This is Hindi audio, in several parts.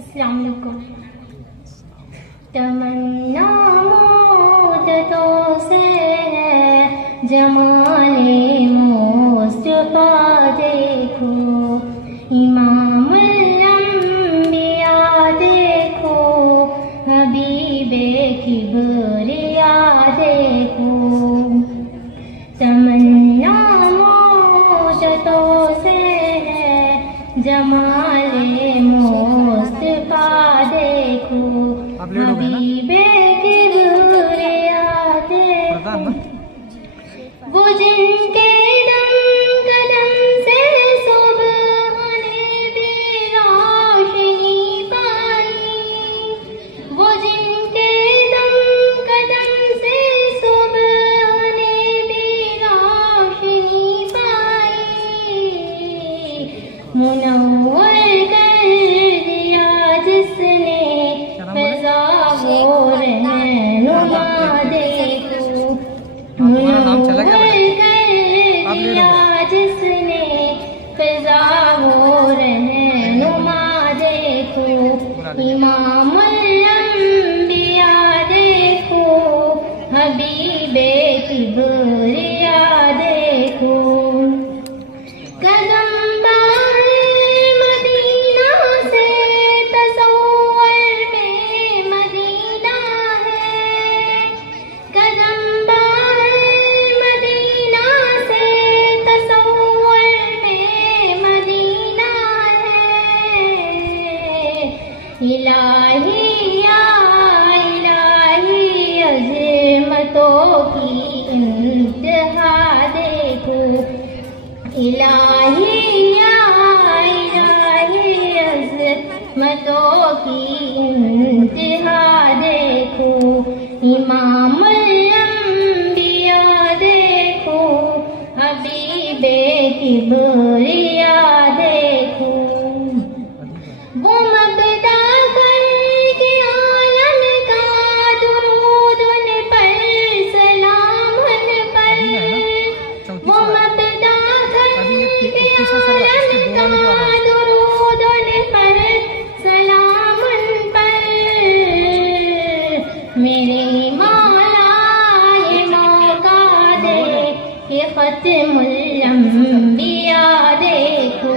अस्सलाम वालेकुम। तमन्ना मुद्दतों से है जमाले मुस्तफा देखो, इमामुल अंबिया देखो, हबीबे किबरिया देखो। तमन्ना मुद्दतों से है जमाले मुस्तफा देखो, हबीबे किबरिया देखो। वो जिनके दम कदम से सुबह ने भी रोशनी पाई, वो जिनके दम कदम से सुबह ने भी रोशनी पाई, मुनव्वर कर दिया जिसने फिजा वो रहनुमा देखो, मुनव्वर कर दिया जिसने फिजा वो रहनुमा देखो, इमामुल अंबिया देखो, हबीबे किबरिया देखो। कदम बाहे मदीना से तसव्वुर में मदीना है, कदम बाहे मदीना से तसव्वुर में मदीना है। इलाही या इलाही अज़मतों की इंतहा देखो, इलाही या इलाही अज़मतों की इंतहा देखो, इमामुल अंबिया देखो, हबीबे किबरिया देखो। वो मबदा करके आलम का दुरूद उन पर, सलाम उन पर। वो मबदा करके आलम का दुरूद उन पर, सलाम उन पर। मेरे मौला ये मौका दे कि ख़त्मुल अंबिया देखो,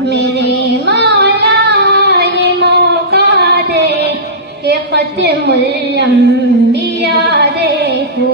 मेरे मौला ये मौका दे कि ख़त्मुल अंबिया देखो,